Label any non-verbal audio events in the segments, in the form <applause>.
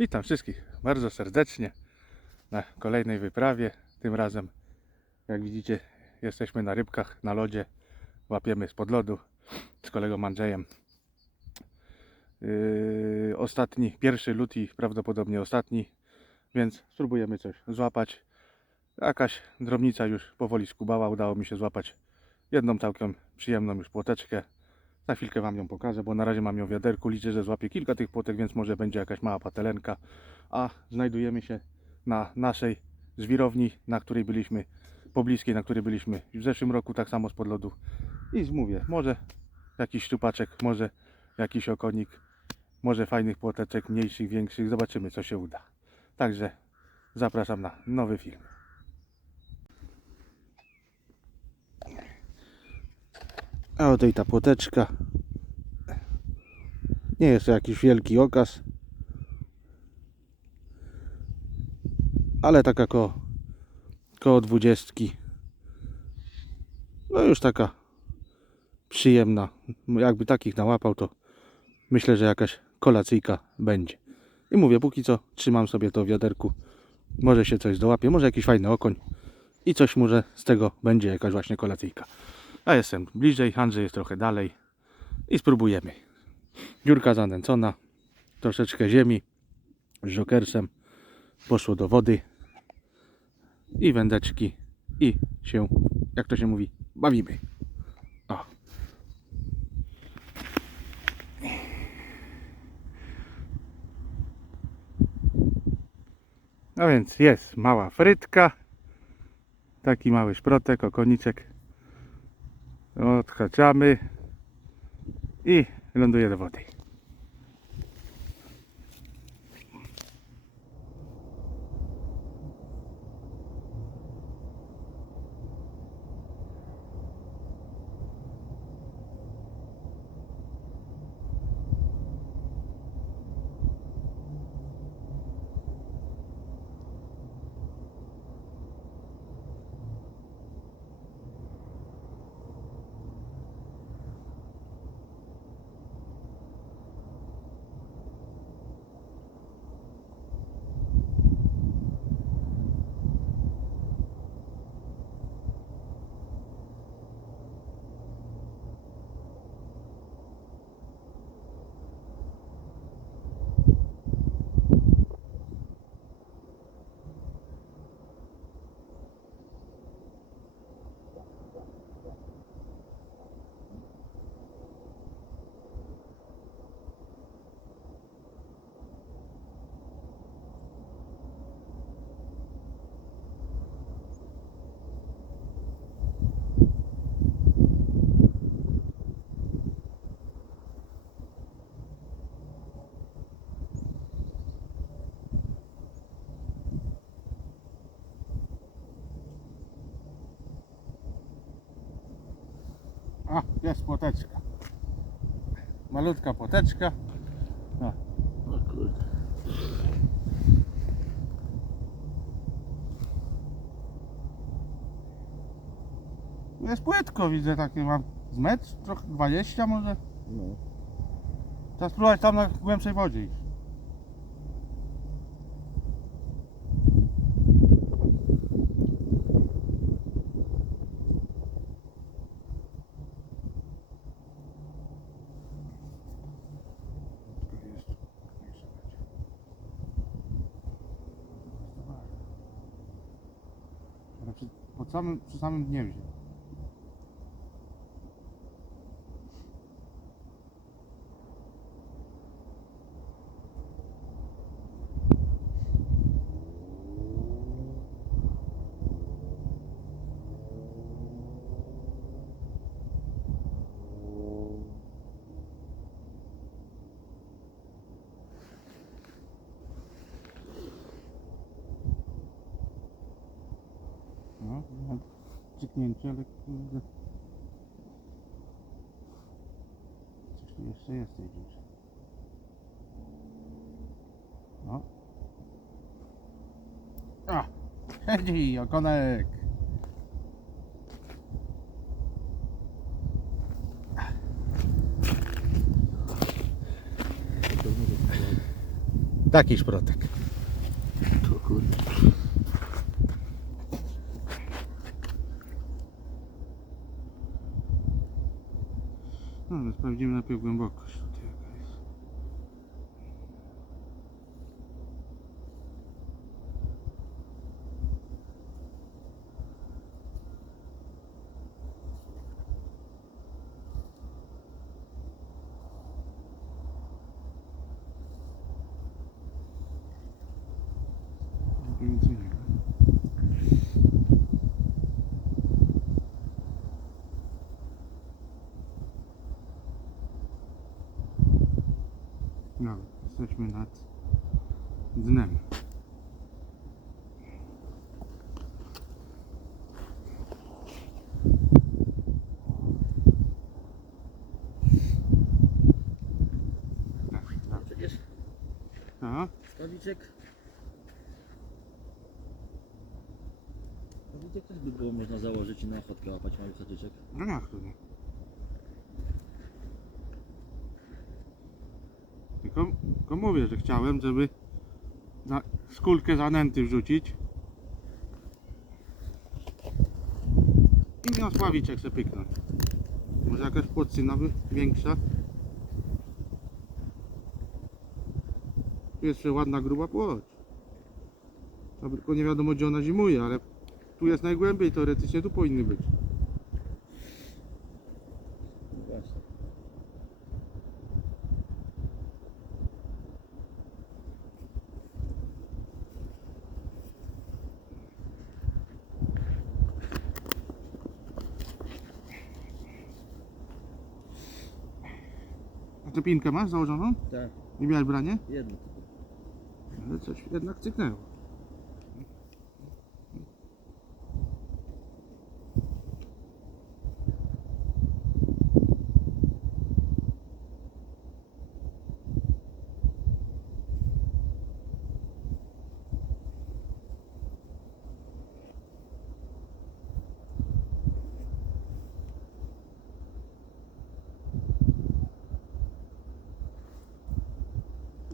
Witam wszystkich bardzo serdecznie na kolejnej wyprawie. Tym razem, jak widzicie, jesteśmy na rybkach, na lodzie. Łapiemy spod lodu z kolegą Andrzejem. Yy, ostatni, pierwszy i prawdopodobnie ostatni, więc spróbujemy coś złapać. Jakaś drobnica już powoli skubała. Udało mi się złapać jedną całkiem przyjemną już płoteczkę. Za chwilkę Wam ją pokażę, bo na razie mam ją w wiaderku. Liczę, że złapię kilka tych płotek, więc może będzie jakaś mała patelenka. A znajdujemy się na naszej żwirowni, na której byliśmy, pobliskiej, na której byliśmy w zeszłym roku, tak samo spod lodu. I zmówię, może jakiś szczupaczek, może jakiś okonik, może fajnych płoteczek, mniejszych, większych. Zobaczymy, co się uda. Także zapraszam na nowy film. A oto i ta płoteczka. Nie jest to jakiś wielki okaz. Ale taka koło, koło dwudziestki. No już taka przyjemna. Jakby takich nałapał, to myślę, że jakaś kolacyjka będzie. I mówię, póki co trzymam sobie to w wiaderku. Może się coś dołapie, może jakiś fajny okoń. I coś może z tego będzie jakaś właśnie kolacyjka. Ja jestem bliżej, Andrzej jest trochę dalej. I spróbujemy. Dziurka zanęcona. Troszeczkę ziemi z jokersem. Poszło do wody. I wędeczki. I się, jak to się mówi, bawimy. O. No więc jest mała frytka. Taki mały szprotek, okoniczek. Odhaczamy i ląduje do wody. A, jest płoteczka. Malutka płoteczka. No. O kurde. Jest płytko, widzę takie mam z metr, trochę 20 może. No. Trzeba spróbować tam na głębszej wodzie iść. Znaczy, pod samym, przy samym dnie. No, no, cyknięcie, ale kurde. Coś tu jeszcze jest w tej dziurze. No. A! Siedzi, okonek! Taki szprotek. No, ale sprawdzimy najpierw głębokość tutaj jaka jest. Nic nie ma. No, jesteśmy nad dnem. Aha, stawiczek. Stawiczek też by było można założyć i na ochotkę łapać mały hatyczek. no jak to nie? Tylko, tylko mówię, że chciałem, żeby na skórkę zanęty wrzucić i miał spławiczek se pyknąć. Może jakaś by większa. Jeszcze ładna, gruba płoć. Tylko nie wiadomo gdzie ona zimuje, ale tu jest najgłębiej, teoretycznie tu powinny być. No właśnie. A tę pinkę masz założoną? Tak, Nie miałeś branie? jedno tylko. Ale coś jednak cyknęło.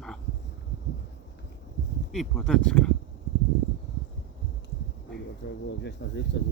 A. I płoteczka. Trzeba było wziąć na żywca. Nie,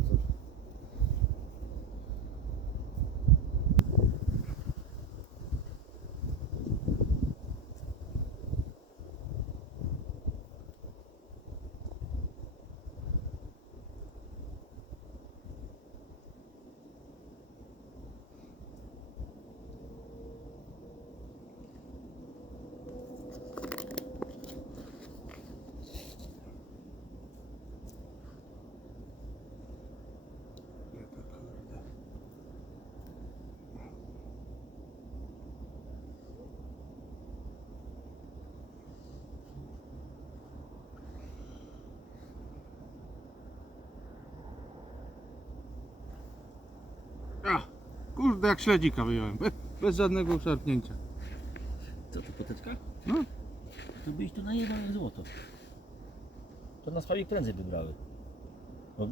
kurde jak śledzika wyjąłem, bez, <laughs> bez żadnego szarpnięcia. Co to, poteczka? No. To byś tu na jedno złoto. To na spawik prędzej wybrały. Bo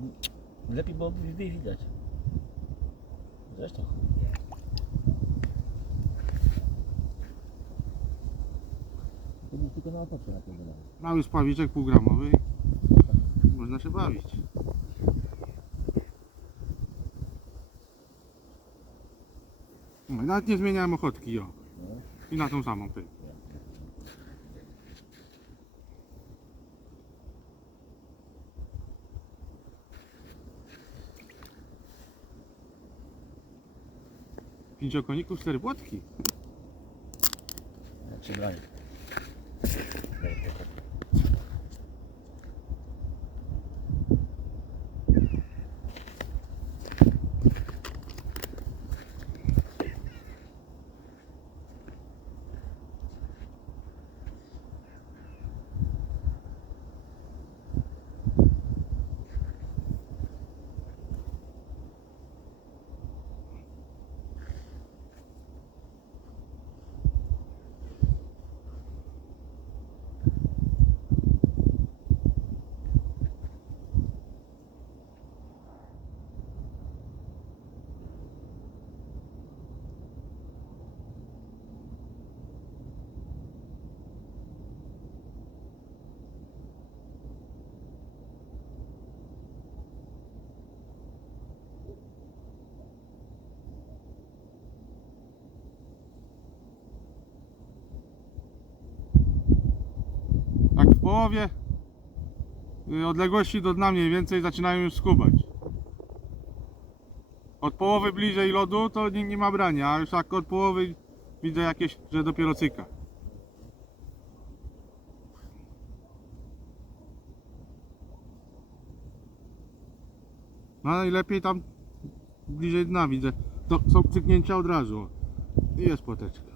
lepiej byłoby wi- widać. Zresztą. To by tylko na ochotę na tym. Mały spławiczek półgramowy można się bawić. No, i nawet nie zmieniałem ochotki, jo. I na tą samą ty. Pięciokoników, cztery płotki. Jak połowie y, odległości do dna mniej więcej zaczynają już skubać. Od połowy bliżej lodu to nie, nie ma brania, a już tak od połowy widzę jakieś, że dopiero cyka. No najlepiej tam bliżej dna widzę. To są cyknięcia od razu. I jest płoteczka.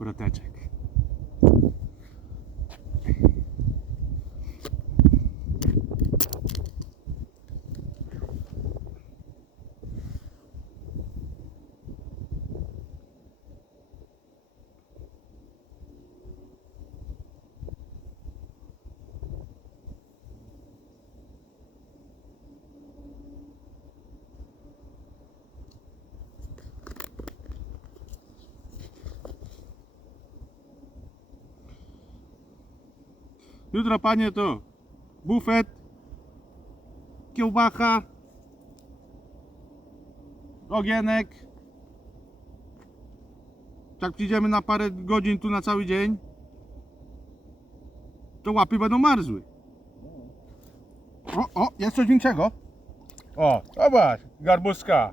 uratacak. Jutro panie to bufet, kiełbacha, ogienek. Jak przyjdziemy na parę godzin tu na cały dzień, to łapy będą marzły. O, o, jest coś większego. O, zobacz, garbuska.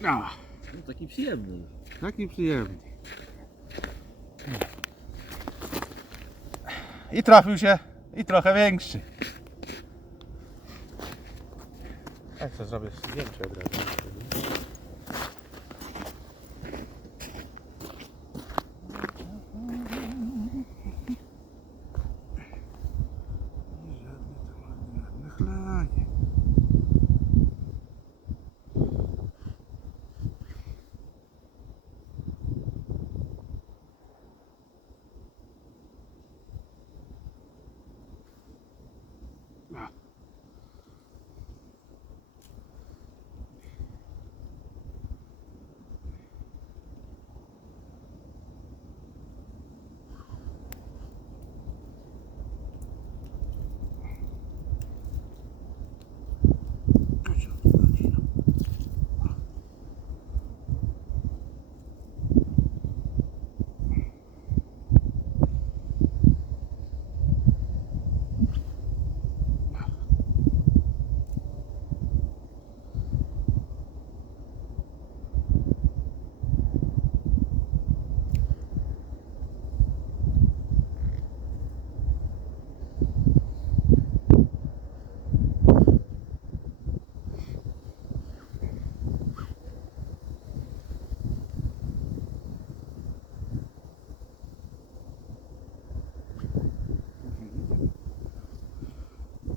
No, taki przyjemny. taki przyjemny. I trafił się i trochę większy. Jak to zrobię zdjęcie od razu. Nachlanie. A.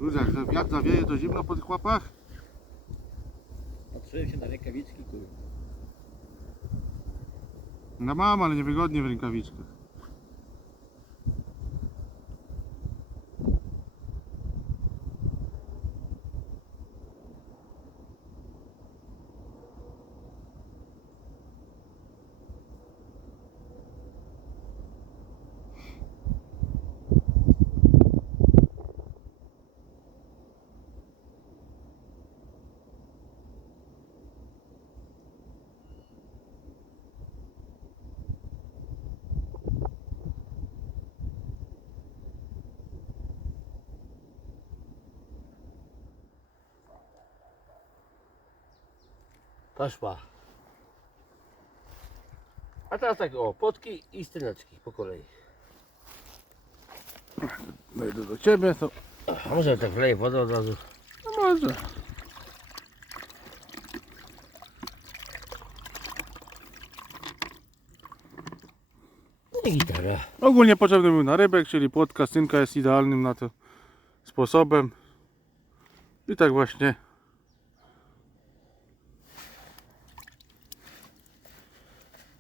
Ludzie, jak wiatr zawieje, to zimno po tych łapach? Patrzyłem się na rękawiczki, kurwa. No mam, ale niewygodnie w rękawiczkach. Poszła. A teraz tak o, potki i styneczki po kolei. Wejdę do ciebie, to A może tak wleję wodę od razu. no może. No i gitara. Ogólnie potrzebny był na rybek, czyli płotka, stynka jest idealnym na to sposobem. I tak właśnie.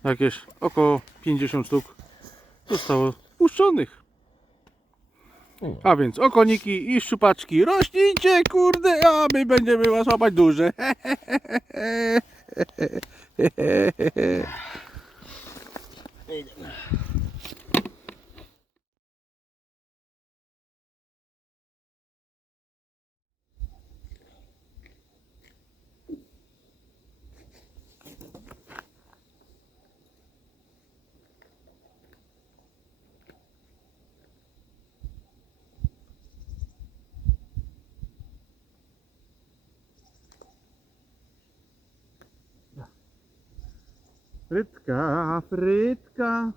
Jakieś około 50 sztuk zostało puszczonych. A więc okoniki i szczupaczki rośnijcie, kurde, a my będziemy was łapać duże. <laughs> Frytka, frytka.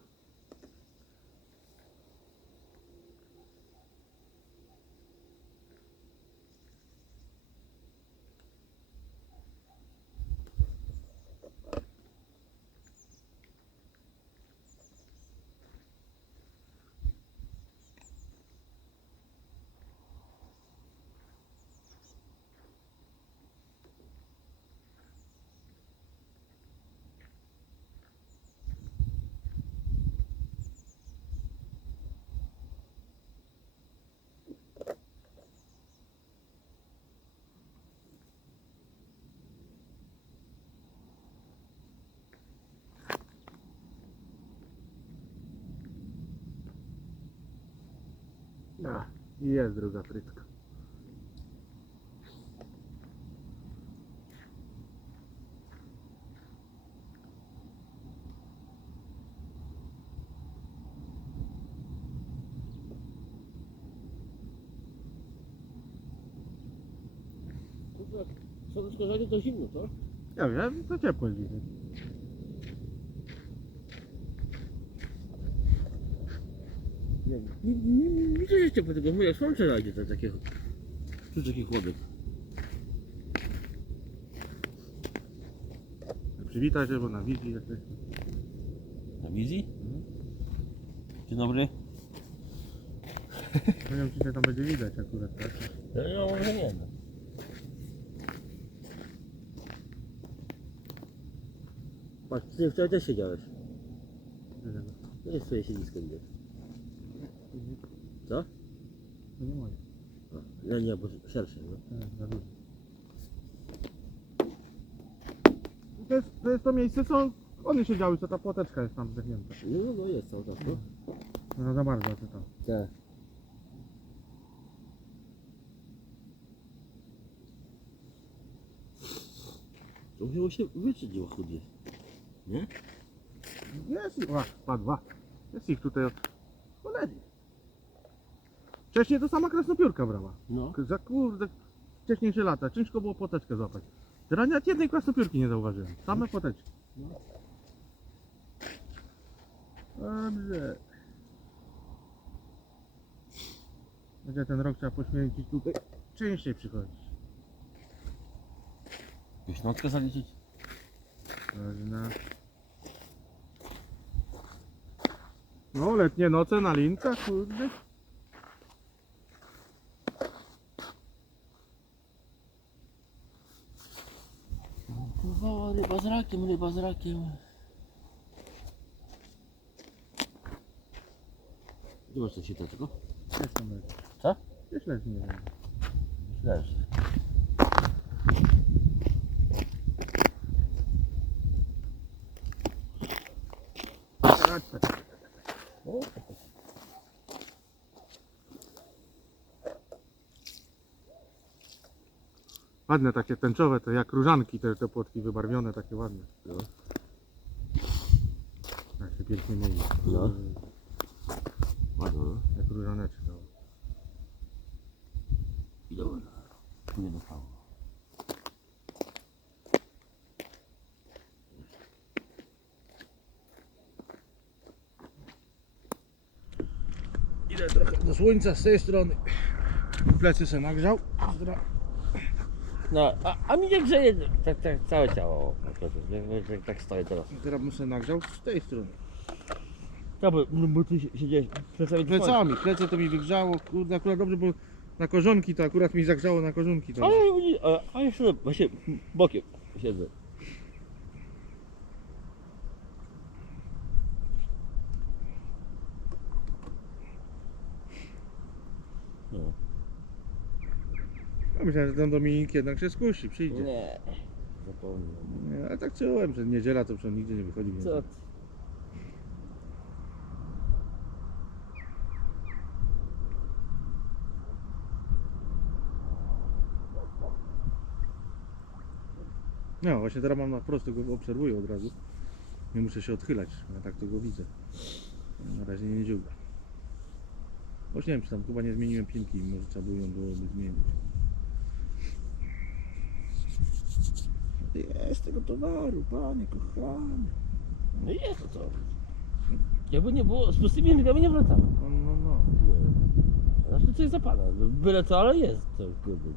A, i jest druga frytka. Żagie to zimno, co? Ja wiem, to ciepło jest dzisiaj. Nie, nie, nie, nie, nie coś jeszcze po tego mówię, słońce zajdzie to takie. Tu taki chłodek. Przywitaj się, bo na wizji jesteś. Na wizji? Dzień dobry. Nie wiem, czy się tam będzie widać akurat, tak? No może nie no. Patrz, ty wczoraj też siedziałeś. To jest twoje siedzisko widać. Co? To nie moje. No nie, bo szersze, no. Tak, za duże. To jest, to jest to miejsce, co one siedziały, co ta płoteczka jest tam zdechnięta. No, no jest cały czas, no. No za bardzo, czy tam. Tak. To musiało się wyczyć chudy. Nie? Jest ich, a, padła. Jest ich tutaj od cholery. Wcześniej to sama krasnopiórka brała. No. Za kurde, wcześniejsze lata. Ciężko było płoteczkę złapać. Teraz nawet jednej krasnopiórki nie zauważyłem. Same płoteczki. No. Dobrze. Będzie ten rok trzeba poświęcić tutaj. Częściej przychodzić. Jakąś nockę zaliczyć? Można. No, letnie noce na linkach, kurde. Kurwa, ryba z rakiem, ryba z rakiem. Gdzie masz to siteczko? Gdzieś tam leży. Co? Gdzieś leży, nie wiem. Leży. Tak, tak. O, Ładne takie tęczowe, to jak różanki te, te płotki wybarwione, takie ładne. no. Tak się pięknie mieli. No. Ładno, no. Jak różaneczka. I dobra. Tu nie dostało. Idę trochę do słońca z tej strony. Plecy se nagrzał. Zdra- No, a, a mi nie grzeje tak, tak całe ciało. jak- jak Tak stoję teraz. Teraz se nagrzał z tej strony. No bo, no, bo ty siedziałeś plecami. Plecami, plecy to mi wygrzało, kurde, akurat dobrze, bo na korzonki to akurat mi zagrzało na korzonki to. Ale a, a jeszcze właśnie bokiem siedzę. No, myślałem, że ten Dominik jednak się skusi, przyjdzie. Nie, zapomnę. Nie, ale tak czułem, że niedziela to przecież nigdzie nie wychodzi. Co? No właśnie teraz mam na wprost, go obserwuję od razu. Nie muszę się odchylać, ja tak to go widzę. Na razie nie dziuga. Właśnie nie wiem, czy tam chyba nie zmieniłem pinki, może trzeba było ją byłoby zmienić. Jest tego towaru, panie kochany. No i jest to co. Jakby nie było, z pustymi językami nie wracamy. No, no, no. Znaczy co jest za pana? No, Byle co, ale jest to kurde.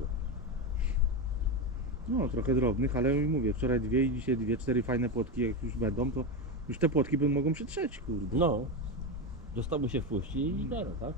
no. Trochę drobnych, ale mówię, wczoraj dwie i dzisiaj dwie, cztery fajne płotki, jak już będą, to już te płotki będą mogą przytrzeć, kurde. No. Dostały się wpuści i teraz, tak?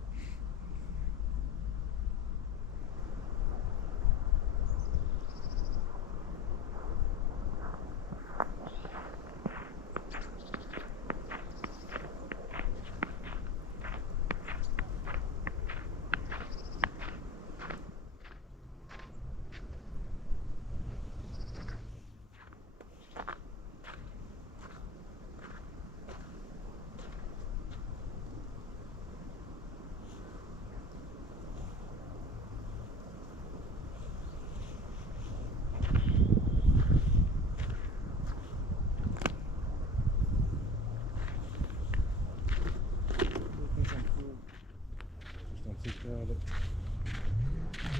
Coś tam cyka, ale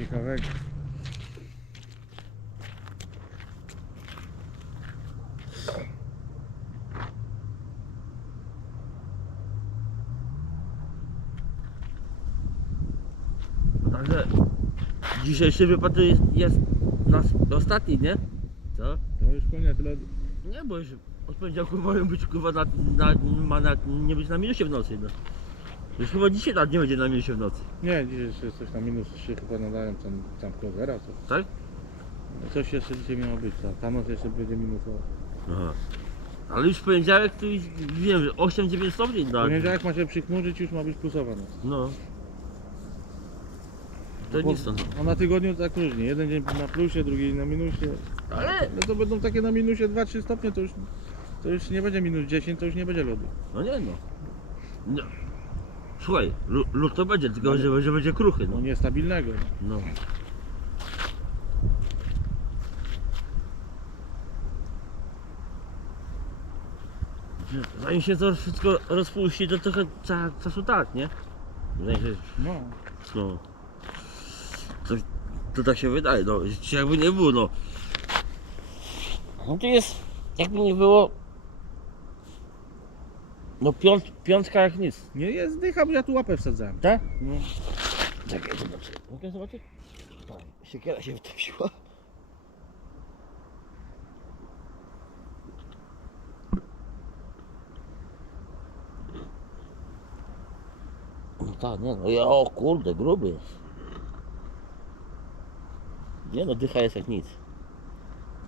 ciekawego. No także dzisiejszy wypad to jest, jest nas ostatni, nie? Co? To już koniec lodu. Nie, bo już od poniedziałku <laughs> mają być kurwa na, na, ma na, nie być na minusie w nocy, no. Już chyba dzisiaj nawet nie będzie na minusie w nocy, Nie, dzisiaj jeszcze jest coś na minus 3 chyba nadają tam, tam closera, co? tak? Coś jeszcze dzisiaj miało być, ta, ta noc jeszcze będzie minusowa. Aha. Ale już w poniedziałek to już wiem, że 8-9 stopni W poniedziałek ma się przychmurzyć, już ma być plusowa noc. No. To Bo- nic to. A na tygodniu tak różnie, jeden dzień na plusie, drugi na minusie. Ale, No to będą takie na minusie 2-3 stopnie, to już, to już nie będzie minus 10, to już nie będzie lodu. no nie no. no. Słuchaj, lu- lód to będzie, tylko że, że będzie kruchy, No no. niestabilnego. no. Zanim się to wszystko rozpuści, to trochę czasu tak, nie? Zanim się, No. no. To, to tak się wydaje, no. Jakby nie było, no. No to jest, jakby nie było, no piąt, piątka jak nic, Nie jest dycha, bo ja tu łapę wsadzałem. tak? No. Czekaj, zobaczę. Mogę zobaczyć? Tak, siekiera się wtopiła. No tak, nie no, ja, o kurde, gruby jest. Nie no, dycha jest jak nic.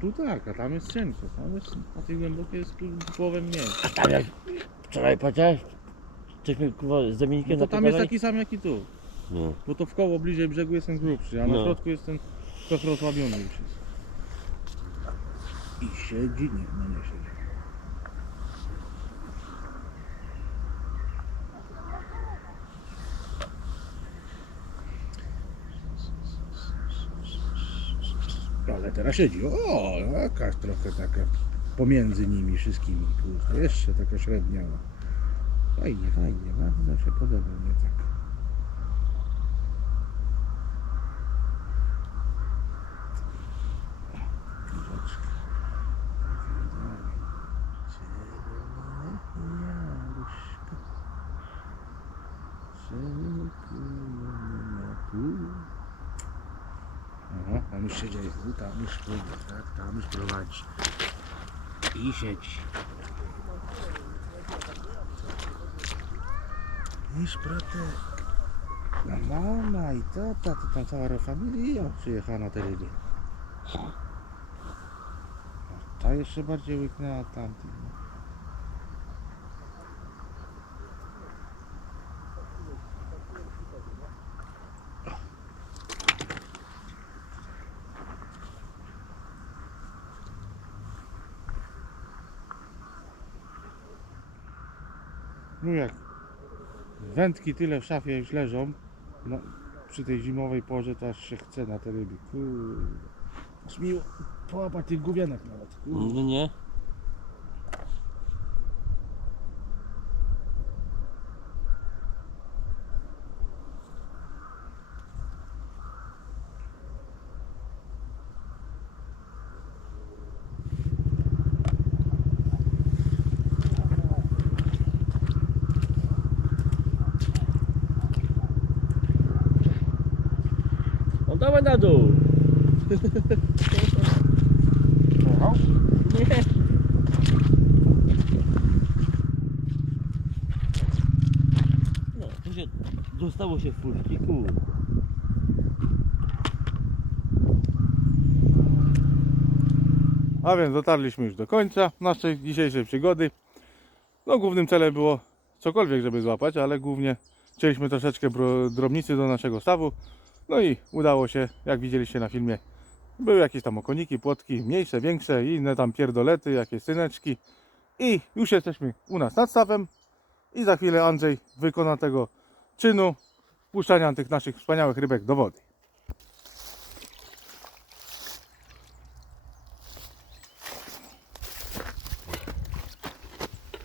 Tu tak, a tam jest cienko. Tam jest, a tej głębokiej jest połowę mniej. A tam jak wczoraj powiedziałeś, żeśmy kurwa z No Dominikiem to tam jest taki sam jak i tu. No. Bo to w koło bliżej brzegu jest ten grubszy, a na No. środku jest ten trochę osłabiony już jest. I siedzi? Nie, no nie siedzi. Ale teraz siedzi. O, jakaś trochę taka pomiędzy nimi wszystkimi. Kurde, jeszcze taka średniała. Fajnie, fajnie, bardzo się podoba mnie tak. Krzyżaczki. Zielone jabłuszko. Czekamy tu. Aha, tam już się dzieje. U, Tam już płynie, tak? Tam już prowadzi. I. Niż bratek. No mama i tata, to tam cała familia przyjechała na te ryby. Ta jeszcze bardziej łyknęła od tamtych. no. No jak wędki tyle w szafie już leżą no, przy tej zimowej porze, to aż się chce na te ryby. Kurde. Aż miło. połapać tych główienek nawet. No nie. Dawaj na dół. Nie. No, to się dostało się w puszniku. A więc dotarliśmy już do końca naszej dzisiejszej przygody. No głównym celem było cokolwiek, żeby złapać, ale głównie chcieliśmy troszeczkę drobnicy do naszego stawu. No i udało się, jak widzieliście na filmie. Były jakieś tam okoniki, płotki, mniejsze, większe i inne tam pierdolety, jakieś syneczki. I już jesteśmy u nas nad stawem. I za chwilę Andrzej wykona tego czynu wpuszczania tych naszych wspaniałych rybek do wody.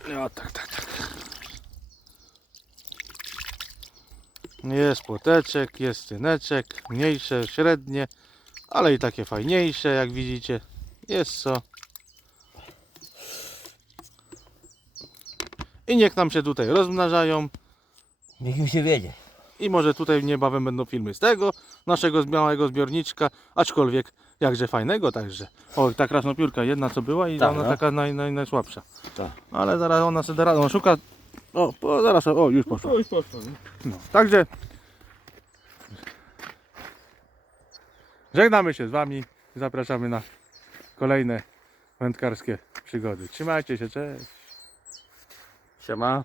No tak, tak, Jest płoteczek, jest syneczek, mniejsze, średnie, ale i takie fajniejsze, jak widzicie. Jest co. I niech nam się tutaj rozmnażają. Niech już się wiedzie. I może tutaj niebawem będą filmy z tego naszego małego zbiorniczka, aczkolwiek jakże fajnego także. O, ta krasnopiórka jedna co była i Tak, ona no. taka naj, naj, najsłabsza. Tak. Ale zaraz ona sobie da radę, ona szuka... O, po, zaraz, o już poszła. już poszło. No, także żegnamy się z Wami. Zapraszamy na kolejne wędkarskie przygody. Trzymajcie się, cześć. Siema.